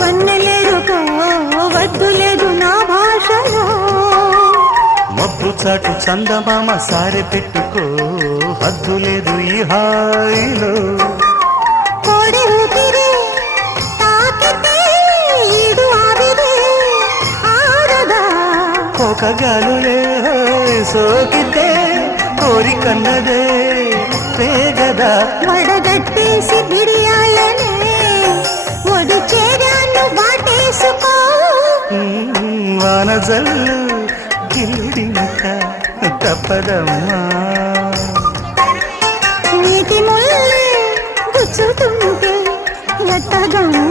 వన్నెలేరుకో వద్దు లేదు నా భాషలో మబ్బు చాటు చందమామ సారె పెట్టుకో హద్దు లేదు ఈ హాయిలో కోడి ఊపిరి తాకితే ఈడు ఆవిరి ఆరదా ఒక గాలులే సోకితే కోరికన్నదే పేగదా వడగట్టేసి బిడియాలనే ఒడి చేరాను వాటేసుకో వానజల్లు గిల్లింక తప్పదమ్మా నీటి ముల్లే గుచ్చుతుంటే ఎట్టగమ్మా